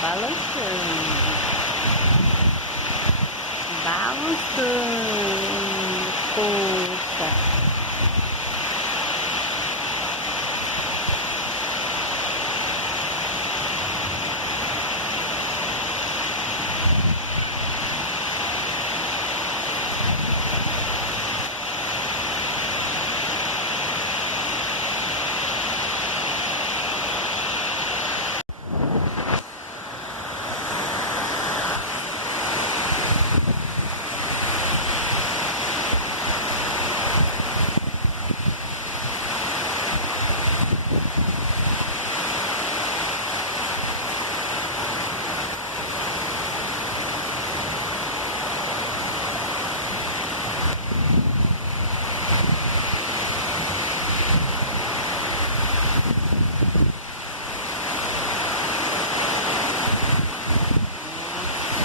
balançando, balançando, poxa.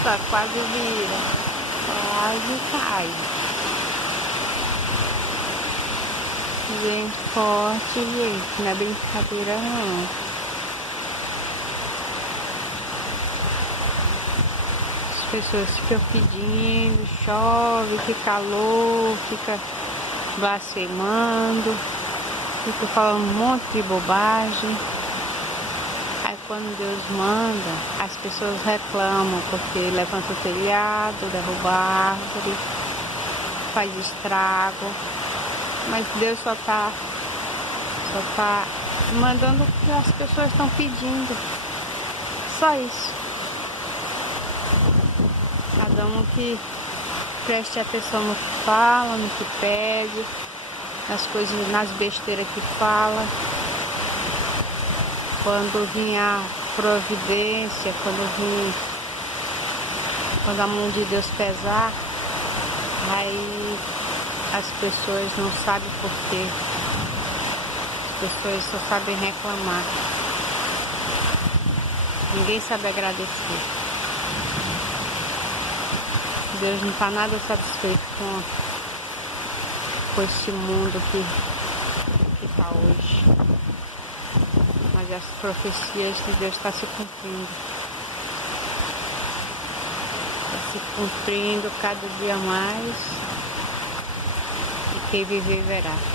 Tá, quase vira, quase cai. Vem forte, gente, não é brincadeira não. As pessoas ficam pedindo, chove, que calor, fica blasfemando, fica falando um monte de bobagem. Aí quando Deus manda, as pessoas reclamam porque levanta o telhado, derruba a árvore, faz estrago. Mas Deus só tá mandando o que as pessoas estão pedindo. Só isso. Cada um que preste atenção no que fala, no que pede, nas coisas, nas besteiras que fala. Quando vir a providência, quando a mão de Deus pesar, aí as pessoas não sabem por quê. As pessoas só sabem reclamar. Ninguém sabe agradecer. Deus não está nada satisfeito com este mundo que está hoje. Mas as profecias de Deus estão se cumprindo. Está se cumprindo cada dia mais. E quem viver verá.